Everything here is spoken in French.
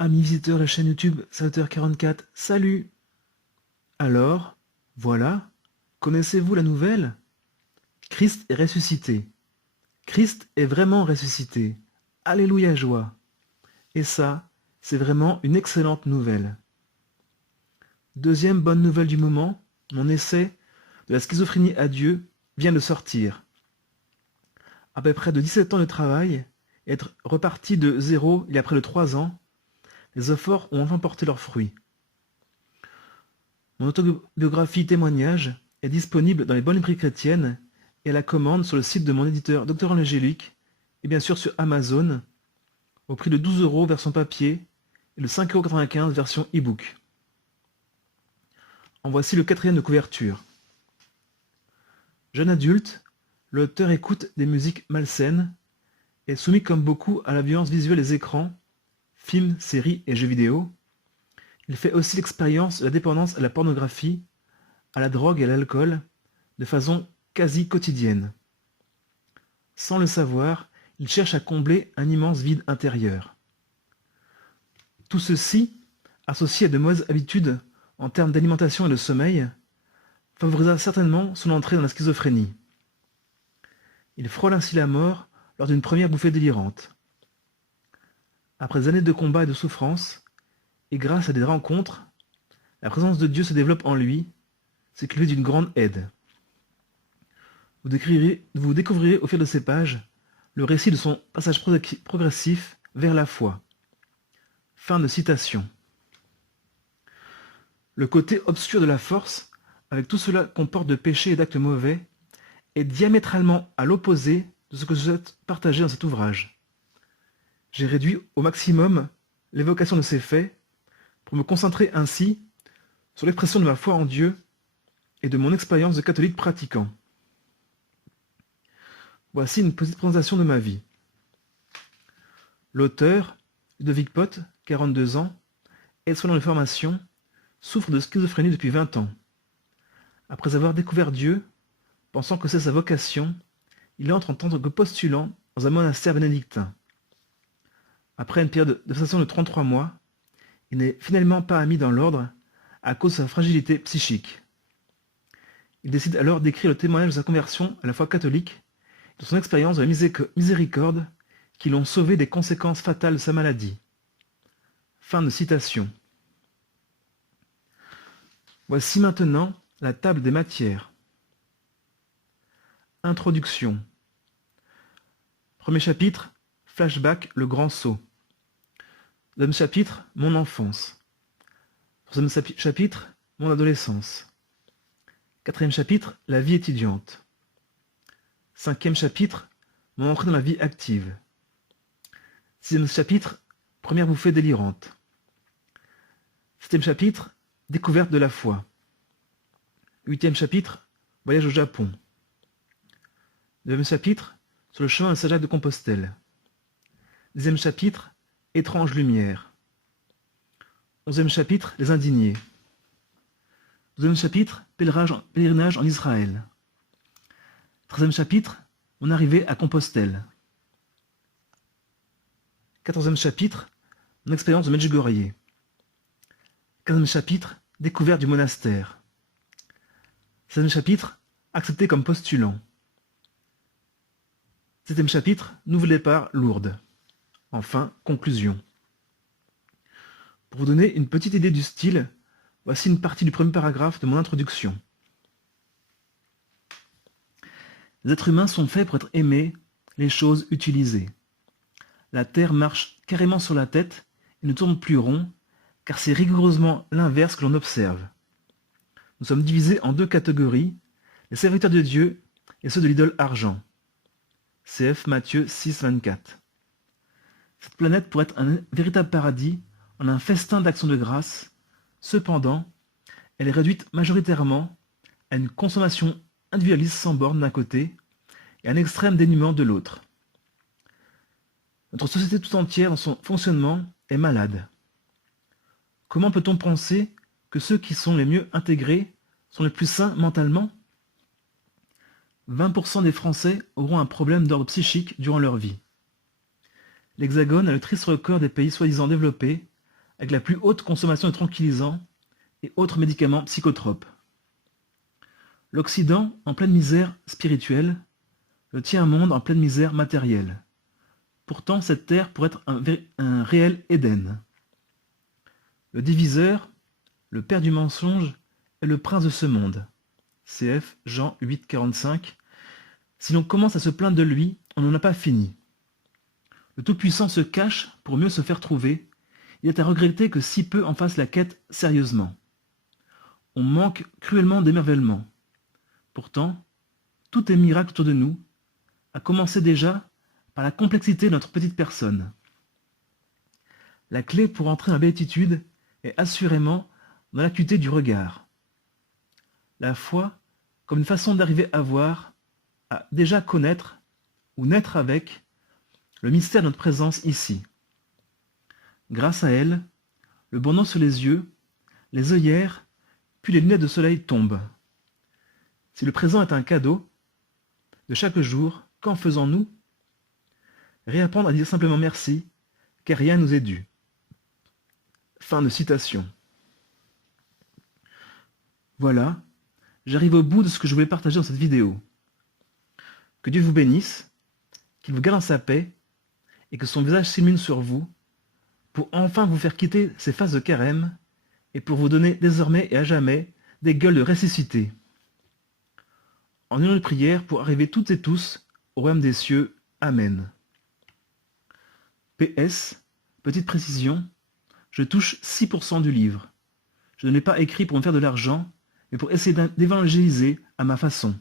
Amis visiteurs de la chaîne YouTube Salvateur44, salut! Alors, voilà, connaissez-vous la nouvelle? Christ est ressuscité. Christ est vraiment ressuscité. Alléluia joie. Et ça, c'est vraiment une excellente nouvelle. Deuxième bonne nouvelle du moment, mon essai de la schizophrénie à Dieu vient de sortir. Après près de 17 ans de travail, et être reparti de zéro il y a près de 3 ans, les efforts ont enfin porté leurs fruits. Mon autobiographie témoignage est disponible dans les bonnes librairies chrétiennes et à la commande sur le site de mon éditeur Dr Angélique et bien sûr sur Amazon au prix de 12 € version papier et de 5,95 € version e-book. En voici le quatrième de couverture. Jeune adulte, l'auteur écoute des musiques malsaines et soumis comme beaucoup à la violence visuelle des écrans, films, séries et jeux vidéo. Il fait aussi l'expérience de la dépendance à la pornographie, à la drogue et à l'alcool, de façon quasi quotidienne. Sans le savoir, il cherche à combler un immense vide intérieur. Tout ceci, associé à de mauvaises habitudes en termes d'alimentation et de sommeil, favorisa certainement son entrée dans la schizophrénie. Il frôle ainsi la mort lors d'une première bouffée délirante. Après des années de combat et de souffrance, et grâce à des rencontres, la présence de Dieu se développe en lui, ce qui lui est d'une grande aide. Vous découvrirez au fil de ces pages le récit de son passage progressif vers la foi. Fin de citation. Le côté obscur de la force, avec tout cela comporte de péchés et d'actes mauvais, est diamétralement à l'opposé de ce que je souhaite partager dans cet ouvrage. J'ai réduit au maximum l'évocation de ces faits pour me concentrer ainsi sur l'expression de ma foi en Dieu et de mon expérience de catholique pratiquant. Voici une petite présentation de ma vie. L'auteur, Ludovic Pott, 42 ans, aide-soignant de formation, souffre de schizophrénie depuis 20 ans. Après avoir découvert Dieu, pensant que c'est sa vocation, il entre en tant que postulant dans un monastère bénédictin. Après une période de cessation de 33 mois, il n'est finalement pas mis dans l'ordre à cause de sa fragilité psychique. Il décide alors d'écrire le témoignage de sa conversion à la foi catholique et de son expérience de la miséricorde qui l'ont sauvé des conséquences fatales de sa maladie. Fin de citation. Voici maintenant la table des matières. Introduction. Premier chapitre, flashback, le grand saut. Deuxième chapitre, mon enfance. Troisième chapitre, mon adolescence. Quatrième chapitre, la vie étudiante. Cinquième chapitre, mon entrée dans la vie active. Sixième chapitre, première bouffée délirante. Septième chapitre, découverte de la foi. Huitième chapitre, voyage au Japon. Neuvième chapitre, sur le chemin de Saint-Jacques de Compostelle. Dixième chapitre, étrange lumière. Onzième chapitre, les indignés. Douzième chapitre, pèlerinage en Israël. 13e chapitre, mon arrivée à Compostelle. 14e chapitre, mon expérience de Medjugorje. 15e chapitre, découverte du monastère. 16e chapitre, accepté comme postulant. 7e chapitre, nouveau départ, Lourdes. Enfin, conclusion. Pour vous donner une petite idée du style, voici une partie du premier paragraphe de mon introduction. Les êtres humains sont faits pour être aimés, les choses utilisées. La Terre marche carrément sur la tête et ne tourne plus rond, car c'est rigoureusement l'inverse que l'on observe. Nous sommes divisés en deux catégories, les serviteurs de Dieu et ceux de l'idole argent. Cf. Matthieu 6, 24. Cette planète pourrait être un véritable paradis en un festin d'actions de grâce. Cependant, elle est réduite majoritairement à une consommation individualiste sans borne d'un côté et un extrême dénuement de l'autre. Notre société tout entière dans son fonctionnement est malade. Comment peut-on penser que ceux qui sont les mieux intégrés sont les plus sains mentalement? 20% des Français auront un problème d'ordre psychique durant leur vie. L'Hexagone a le triste record des pays soi-disant développés avec la plus haute consommation de tranquillisants et autres médicaments psychotropes. L'Occident en pleine misère spirituelle, le tiers-monde en pleine misère matérielle. Pourtant, cette terre pourrait être un réel Éden. Le diviseur, le père du mensonge, est le prince de ce monde. Cf. Jean 8, 45. Si l'on commence à se plaindre de lui, on n'en a pas fini. Le Tout-Puissant se cache pour mieux se faire trouver. Il est à regretter que si peu en fassent la quête sérieusement. On manque cruellement d'émerveillement. Pourtant, tout est miracle autour de nous, à commencer déjà par la complexité de notre petite personne. La clé pour entrer en béatitude est assurément dans l'acuité du regard. La foi comme une façon d'arriver à voir, à déjà connaître ou naître avec le mystère de notre présence ici. Grâce à elle, le bandeau sur les yeux, les œillères, puis les lunettes de soleil tombent. Si le présent est un cadeau de chaque jour, qu'en faisons-nous? Réapprendre à dire simplement merci, car rien nous est dû. Fin de citation. Voilà, j'arrive au bout de ce que je voulais partager dans cette vidéo. Que Dieu vous bénisse, qu'il vous garde en sa paix, et que son visage s'illumine sur vous, pour enfin vous faire quitter ces phases de carême, et pour vous donner désormais et à jamais des gueules de ressuscité. En union de prière pour arriver toutes et tous au royaume des cieux. Amen. PS, petite précision, je touche 6% du livre. Je ne l'ai pas écrit pour me faire de l'argent, mais pour essayer d'évangéliser à ma façon.